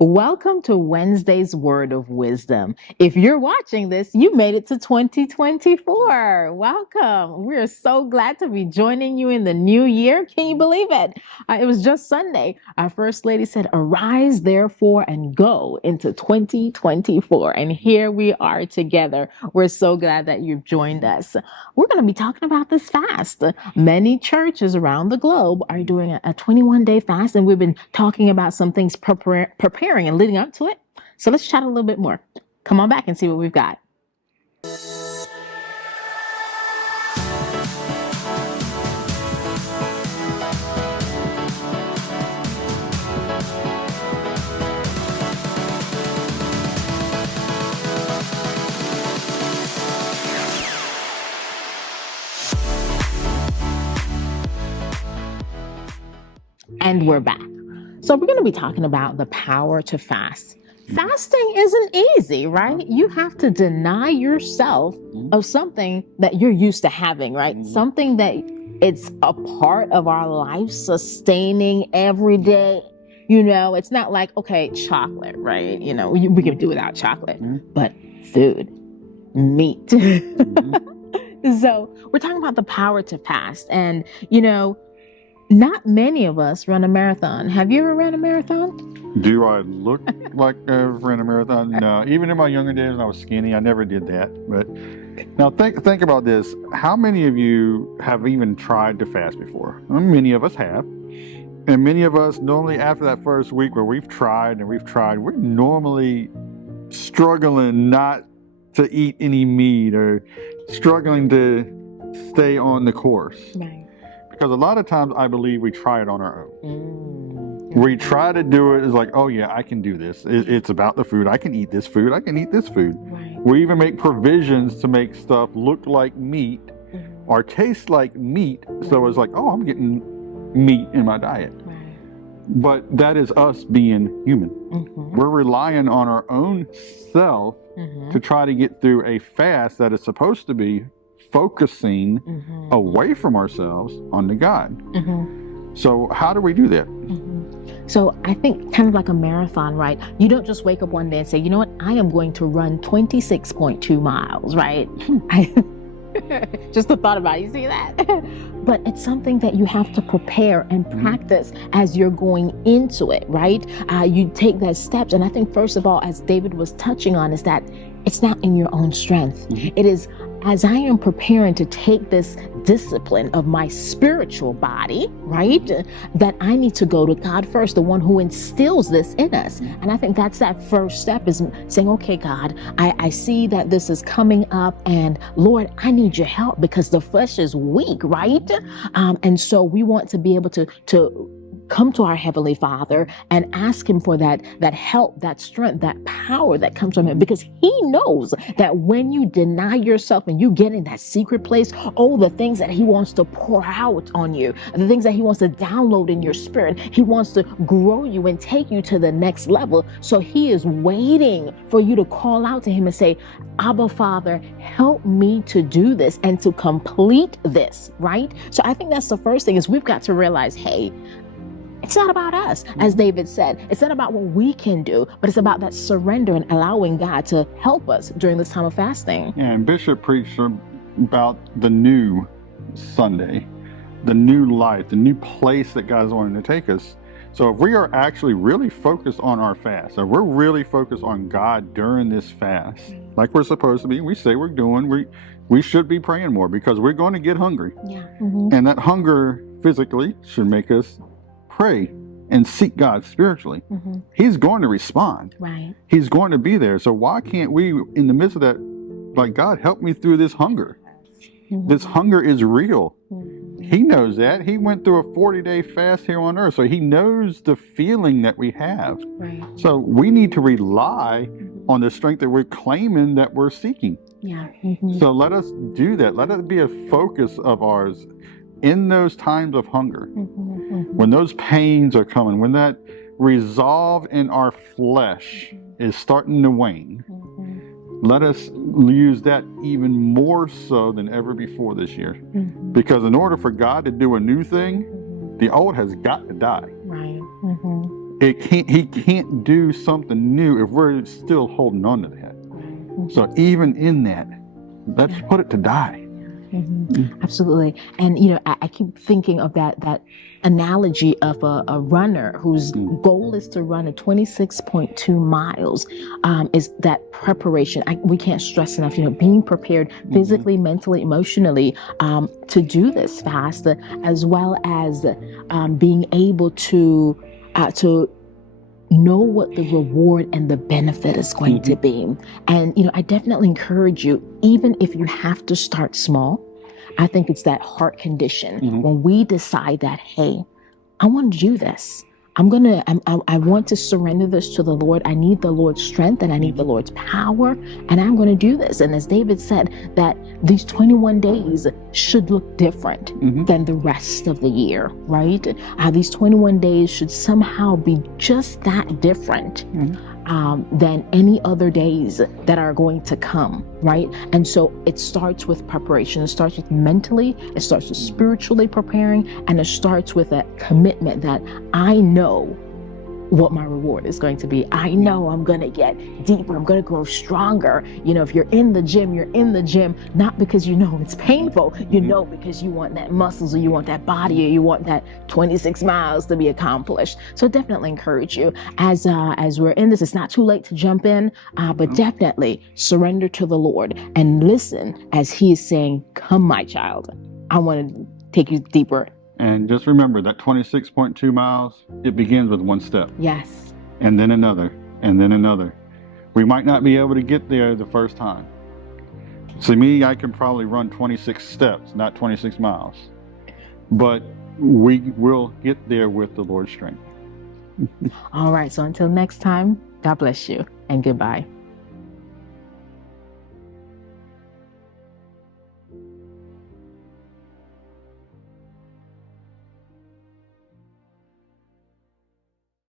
Welcome to Wednesday's Word of Wisdom. If you're watching this, you made it to 2024. Welcome. We're so glad to be joining you in the new year. Can you believe it? It was just Sunday. Our First Lady said, "Arise, therefore, and go into 2024." And here we are together. We're so glad that you've joined us. We're going to be talking about this fast. Many churches around the globe are doing a 21-day fast, and we've been talking about some things preparing and leading up to it. So let's chat a little bit more. Come on back and see what we've got. And we're back. So we're going to be talking about the power to fast. Fasting isn't easy, right? You have to deny yourself of something that you're used to having, right? Something that it's a part of our life, sustaining every day. You know, it's not like, okay, chocolate, right? You know, we can do without chocolate, but food, meat. So we're talking about the power to fast. And, you know, not many of us run a marathon. Have you ever ran a marathon? Do I look like I've ran a marathon? No. Even in my younger days when I was skinny, I never did that. But now think about this. How many of you have even tried to fast before? Well, many of us have. And many of us, normally after that first week where we're normally struggling not to eat any meat or struggling to stay on the course. Right. Because a lot of times I believe we try it on our own. We try to do it as like, oh yeah, I can do this. It's about the food. I can eat this food. I can eat this food. Right. We even make provisions to make stuff look like meat or taste like meat. So it's like, oh, I'm getting meat in my diet. Right. But that is us being human. We're relying on our own self to try to get through a fast that is supposed to be focusing away from ourselves onto God. So how do we do that? So I think kind of like a marathon, right? You don't just wake up one day and say, you know what, I am going to run 26.2 miles, right? Just the thought about it, you see that? But it's something that you have to prepare and practice as you're going into it, right? You take that steps. And I think first of all, as David was touching on, is that it's not in your own strength. It is as I am preparing to take this discipline of my spiritual body, right, that I need to go to God first, the one who instills this in us. And I think that's that first step, is saying, okay, God, I see that this is coming up, and Lord, I need your help because the flesh is weak, right? And so we want to be able to come to our Heavenly Father and ask Him for that help, that strength, that power that comes from Him, because He knows that when you deny yourself and you get in that secret place, the things that He wants to pour out on you, the things that He wants to download in your spirit, He wants to grow you and take you to the next level. So He is waiting for you to call out to Him and say, Abba, Father, help me to do this and to complete this, right? So I think that's the first thing, is we've got to realize, hey, it's not about us, as David said. It's not about what we can do, but it's about that surrender and allowing God to help us during this time of fasting. And Bishop preached about the new Sunday, the new life, the new place that God's wanting to take us. So if we are actually really focused on our fast, if we're really focused on God during this fast, like we're supposed to be, we say we're doing, we should be praying more, because we're going to get hungry. Yeah. And that hunger physically should make us pray and seek God spiritually. He's going to respond. Right. He's going to be there. So why can't we, in the midst of that, like, God, help me through this hunger? This hunger is real. He knows that. He went through a 40-day fast here on earth. So He knows the feeling that we have. Right. So we need to rely on the strength that we're claiming that we're seeking. Yeah. So let us do that. Let it be a focus of ours in those times of hunger, when those pains are coming, when that resolve in our flesh is starting to wane. Let us use that even more so than ever before this year. Because in order for God to do a new thing, the old has got to die. Right. He can't do something new if we're still holding on to that. So even in that, let's put it to die. Absolutely. And, you know, I keep thinking of that analogy of a runner whose goal is to run a 26.2 miles, is that preparation. We can't stress enough, you know, being prepared physically, mentally, emotionally, to do this fast, as well as being able to know what the reward and the benefit is going to be. And, you know, I definitely encourage you, even if you have to start small, I think it's that heart condition when we decide that, hey, I want to do this. I want to surrender this to the Lord. I need the Lord's strength and I need the Lord's power, and I'm going to do this. And as David said, that these 21 days should look different than the rest of the year, right? These 21 days should somehow be just that different than any other days that are going to come, right? And so it starts with preparation. It starts with mentally, it starts with spiritually preparing, and it starts with a commitment that I know what my reward is going to be. I know I'm going to get deeper. I'm going to grow stronger. You know, if you're in the gym, you're in the gym, not because you know it's painful, you know, because you want that muscles, or you want that body, or you want that 26 miles to be accomplished. So definitely encourage you as we're in this. It's not too late to jump in, but definitely surrender to the Lord and listen as he is saying, come, my child, I want to take you deeper. And just remember that 26.2 miles, it begins with one step. Yes. And then another, and then another. We might not be able to get there the first time. See, me, I can probably run 26 steps, not 26 miles. But we will get there with the Lord's strength. All right. So until next time, God bless you and goodbye.